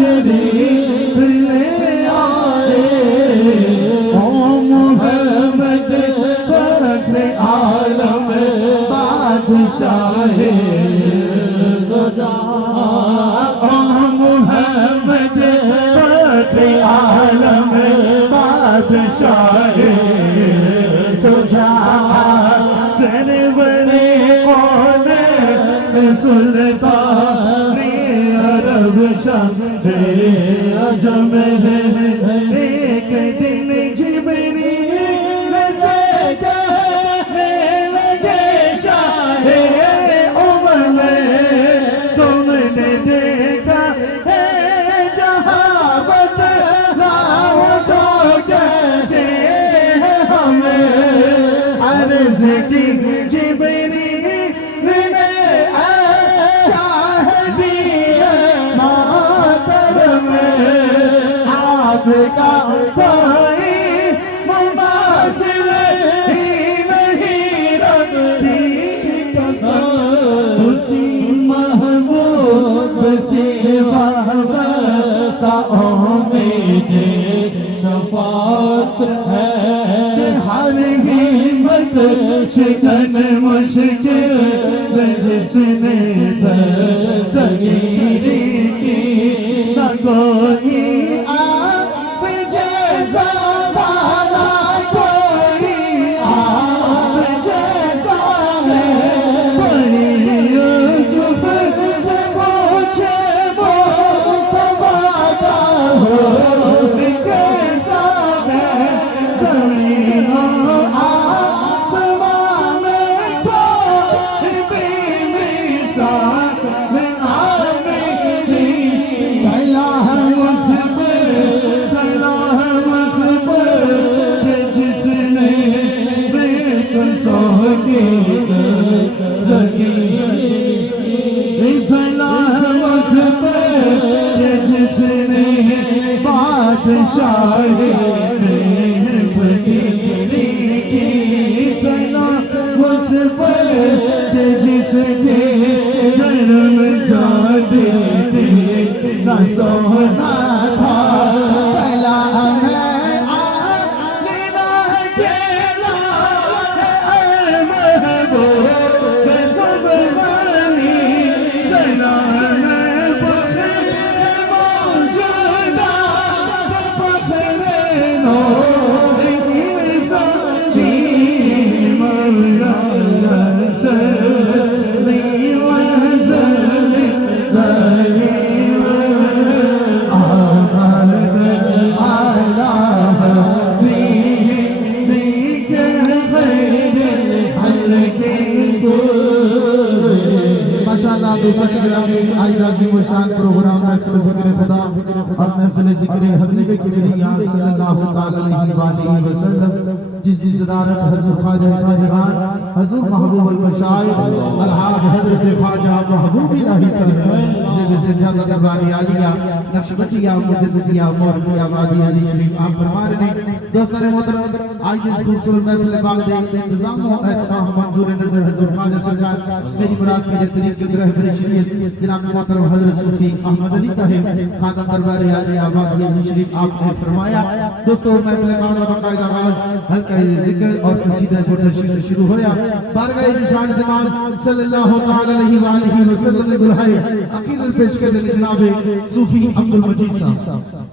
शरीफ ले आए शाहे सुजा मोहम्मद फख्र आलम बादशाह सुजा सरवरे कौन सुल्तान अरब शाह अजम एक दिन जिब्रील से कहने लगे शाहे उमर में तुमने देखा है जहाँ बतलाओ तो कैसे है हमें अर्ज़ की जिब्रील ने चाह दिया मातरम आपका कोई मुमासिल ही नहीं रखती कसम उसी महबूब से वाबस्ता मेरे शफाअत है हर हिम्मत शिकन मुश्किल जिसने दस्तगीरी की न कोई आप जैसा वाला कोई आप जैसा है कोई यूसुफ से पूछे वो सवादा हो कैसा है जमीन आसमां में कोई भी मिसाल में आमेरी सलाह उस पर जिसने बेकसों की लगी सलाह उस पर जिसने बादशाही उस पर जिसके धर्म जाते न सोना था चला है आलिना केला है महबूब सुबहानी चला है फख्र मौजूदा फख्र नूर इंसानी मौला माशाअल्लाह बेशक आज राज़ी शान प्रोग्राम में ज़िक्र खुदा और महफिल ज़िक्र हबीब किबरिया सल्लल्लाहु अलैहि वसल्लम जिसकी सदारत हज़रत ख्वाजा ख़ाजहान हज़रत महबूब अल-मशाइख अलहाज हज़रत ख्वाजा महबूब इलाही से सज्जादा दरबार आलिया नक्शबंदिया मुजद्दिदिया मौलविया वादी अली शरीफ आप फरमा रहे हैं दोस्तों मोहतरम आज इस खूबसूरत महफिल बाग दे इंतजाम और एहतराम मंजूर नजर हज़रत ख्वाजा सरकार मेरी मुराद के तरीके की तरह शरीयत जनाब मोहतरम हज़रत सूफी अहमद अली साहब खादम दरबार आलिया वादी शरीफ आपने फरमाया दोस्तों महफिल बाग का बाकायदा आगाज हल्का जिक्र और कसीदा से शुरू होया बारगाह निशान ज़मान सल्लल्लाहु अलैहि वसल्लम ने बुलाए अकीदत पेश कर देने जनाब सूफी अब्दुल मजीद साहब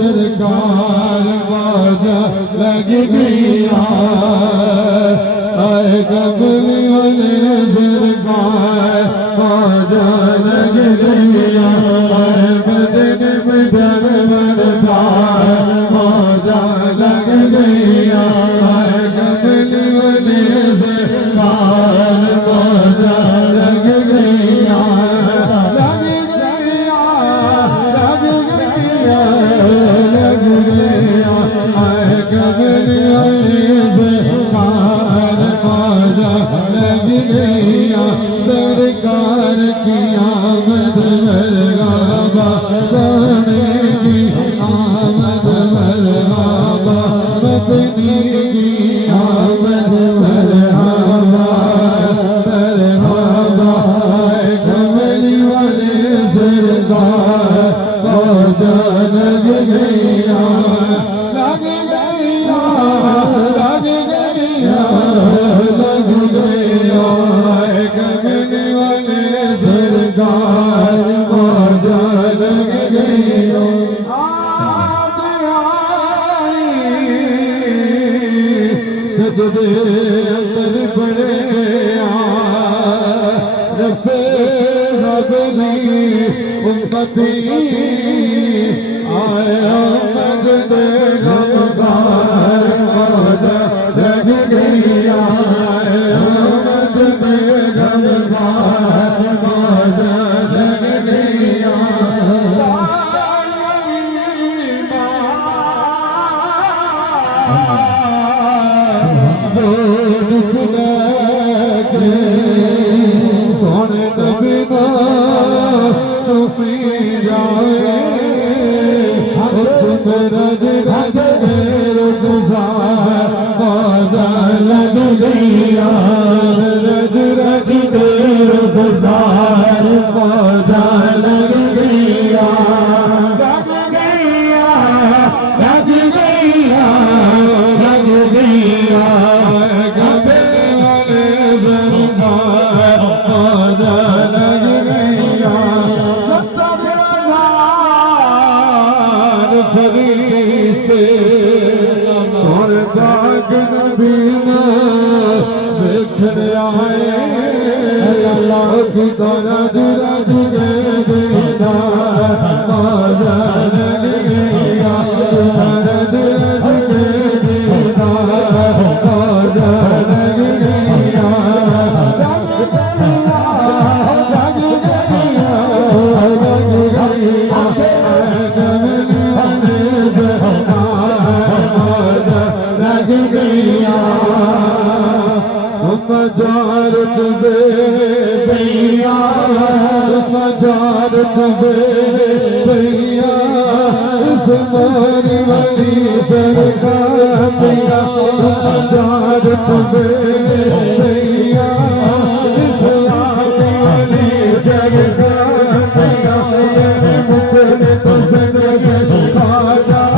सरकार बाजा लग गया आए कबली वाले सरकार बाजा लग गया बदन में धर्मन धार मौजा लग गया कमली वाले से धार मौजा लग गया लग गया लग गया लग गया कमली वाले से धार मौजा लग गया सरकार की आमद मरहबा सोने की आमद मरहबा मदनी की आमद मरहबा मरहबा कमली वाले सरदार मौजा लग गया लग गया लग गया लग गया कमली वाले सरदार मौजा लग गया सजदे अंदर पड़े रफे रबनी उम्मती आया मदद गमगार मौजा लग गया मदद गमगार मौजा लग गया सोने नबीना चुपी जाए चुप रज रज रुखसार मौजा लग गया रज रज रुखसार मौजा लग गया लग गया लग गया लग गया फरिश्ते स्वर्ग नबी देखने आए अल्लाह की रज रज देना मौजा लग गया रज रज देना मौजा लग गया लग गया लग गया लग गया लग गया मजार तुझे भैया मजार तुझे भैया इस मारी वाली सरकार भैया मजार तुझे भैया इस वाली सरकार भैया मुझे तो सजदे खाजा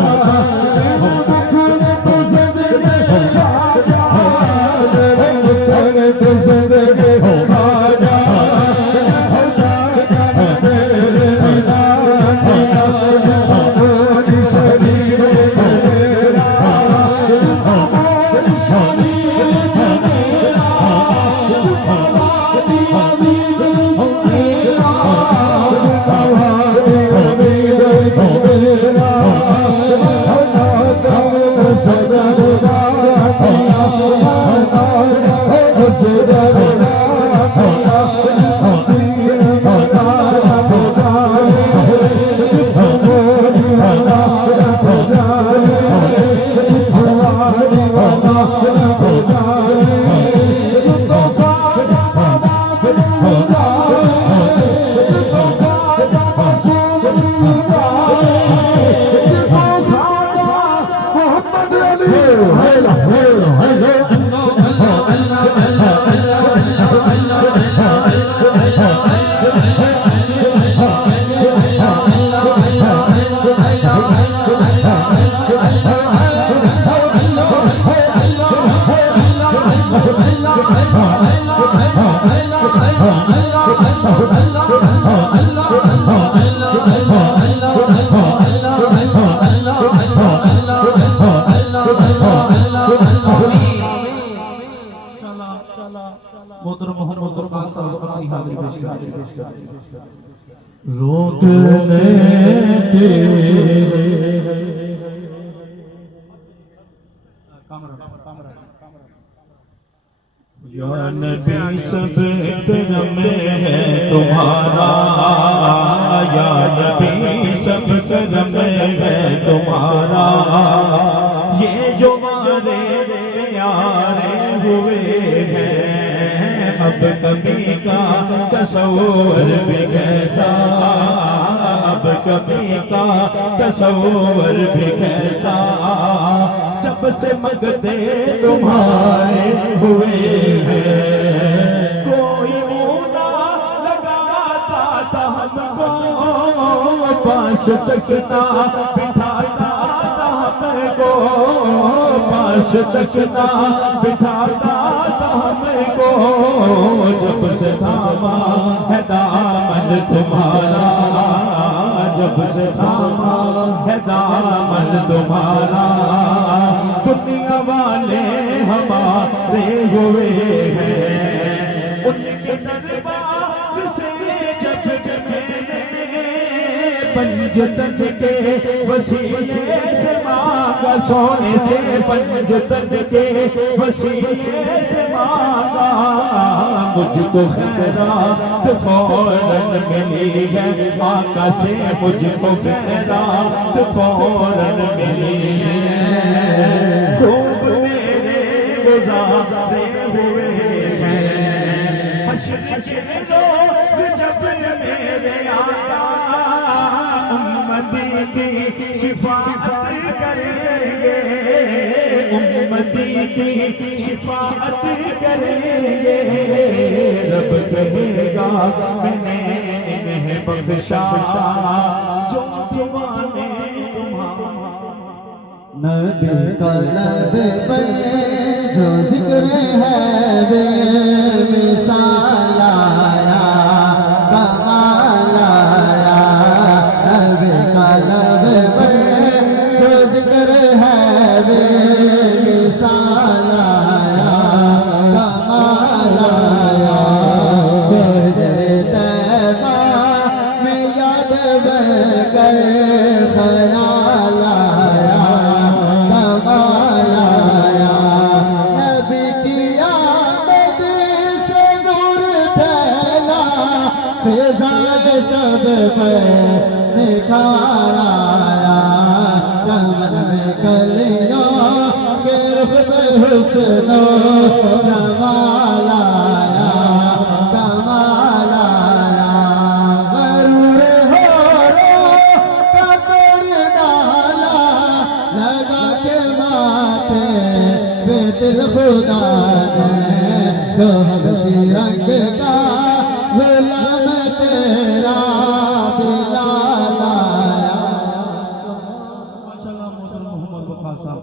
अपनी हाजिरी पेश कर रोकने या नबी सब करम है तुम्हारा, या नबी सब करम है तुम्हारा, ये जो मारे यारे हुए हैं अब कभी का तसव्वुर भी कैसा, अब कभी का तसव्वुर भी कैसा, जब से मगते तुम्हारे हुए हैं, कोई ना लगाता था हमको, पास सकता बिठाता था हमको, पास सकता बिठाता था हमको, जब से थामा है दामन तुम्हारा, जब से थामा है दामन तुम्हारा, दुनिया वाले हमारे हुए हैं, उनके दरबार से जग पंजतन के वसीले से मांगा, सोने से पंजतन के वसीले से मांगा, मुझको खैरात फौरन मिली है, आका से मुझको खैरात फौरन मिली है, खूब मेरे गुजारे हुए हैं, हश्र के रोज जब मेरे आका उम्मती की शिफाअत करेंगे, उम्मती की शिफाअत करेंगे, रब कहेगा मैंने बख्शा जो जुबाने तुम्हारा, नबी का लब पर जो जिक्र है वे मिसाल आया, कमाल आया, नबी का लब पर जो जिक्र है वे मिसाल आया, कमाल आया, गुजरे तैबा में याद कर ख्याल आया, कमाल आया, नबी की आमद से नूर फैला, फिज़ाए शब पर निखार आया, चमन में कलियों के रुख पे हुस्न जमाल आया, कमाल आया, गरूर होरों का तोड़ डाला, लगा के माथे पे दिल खुदा ने, जो हबशी रंग का गुलाम तेरा बिलाल आया। माशाअल्लाह मोहतरम मोहम्मद वफा साहब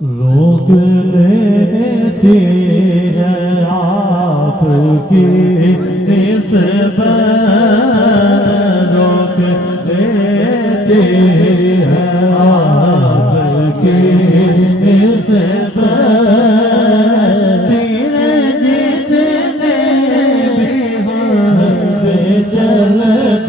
रोक लेती है आपकी निस्बत, रोक लेती है आपकी निस्बत, तेरे जितने भी हैं चलत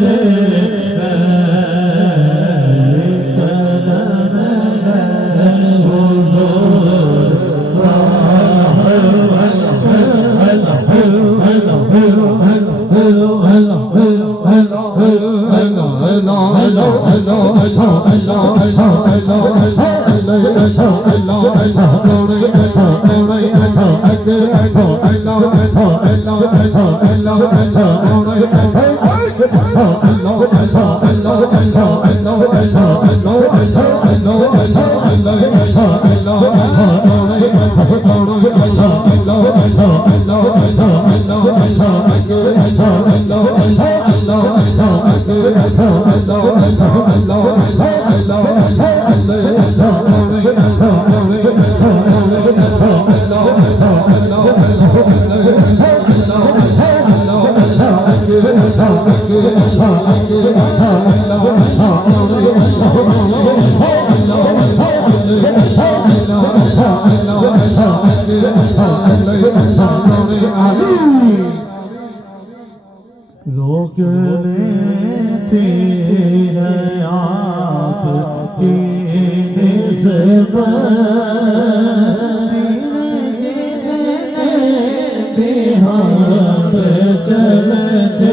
Allah रोक लेते हैं आपकी निस्बत पे चलते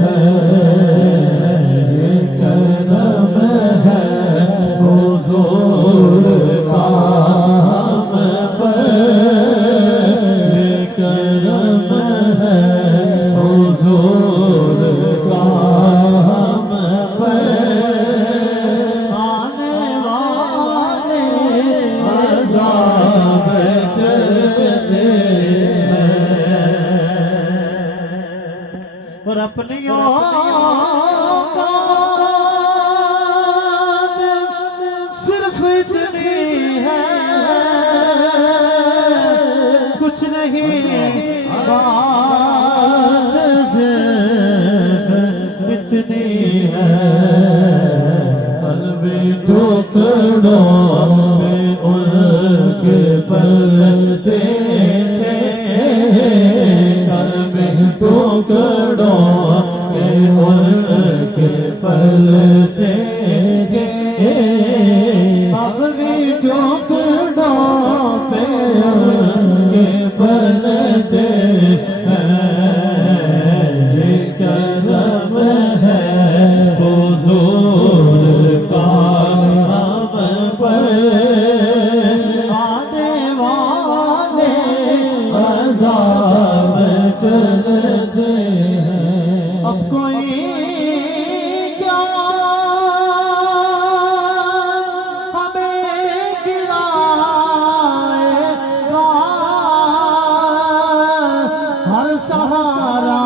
हैं ये करम है हुजूर का हम पर ये करम है हुजूर का हम पर आने वाले अज़ाब चलते और अपनियों का सिर्फ इतनी है कुछ नहीं बात सिर्फ इतनी है कल्बी टुकड़ों में उनके पलते टुकड़ों के उनके पलते अब भी टुकड़ों पे उनके पलते ये करम है हुजूर का हम पर आने वाले अज़ाब चलते हैं अब कोई क्या हमें गिराएगा हर सहारा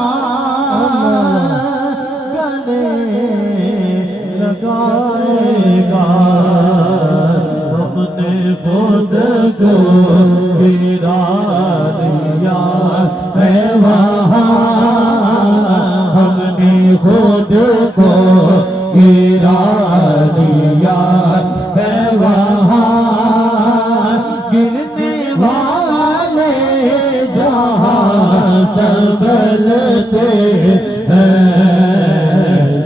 गले लगाएगा हमने खुद को गिरा दिया है वहाँ हमने खुद को गिरा दिया है वहाँ गिरने वाले जहाँ संभलते हैं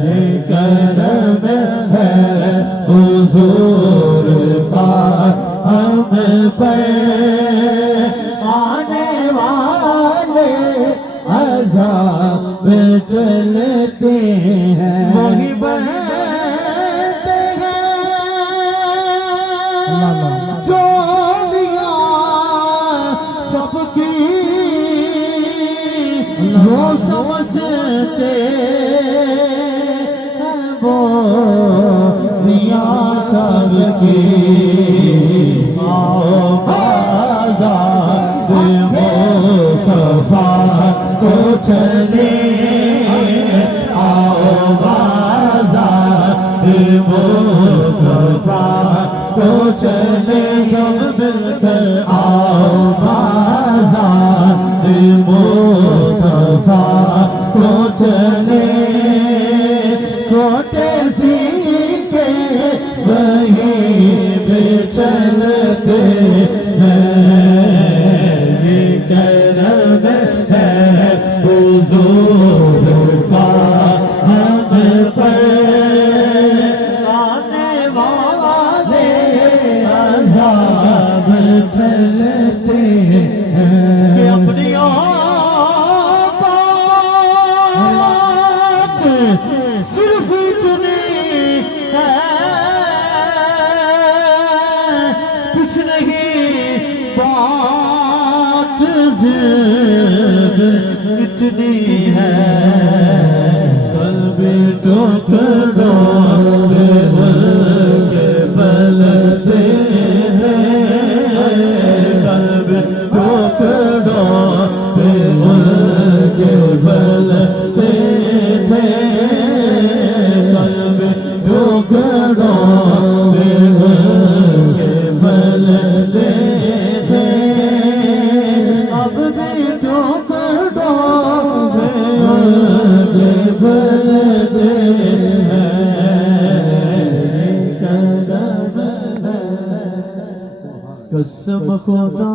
ये करम है हुजूर का हम पर आने वाले अज़ाब चलते हैं वही बहते हैं जो दिया सबकी वो समझते हैं वो दिया सबकी आओ बाज़ार मुस्तफ़ा को चले आओ बाज़ार मुस्तफ़ा को चले सब मिलकर आओ बाज़ार मुस्तफ़ा को चले कोटे सीखे वहीं पे चलते करम है हुजूर का हम पर आने वाले अज़ाब चलते हैं कि अपनी औकात सिर्फ इतनी है कुछ नहीं बात इतनी है कल्बी टुकड़ों में उनके पलते कल्बी टुकड़ों में उनके पलते थे कल्बी टुकड़ों में उनके पलते थे अब भी कसम खुदा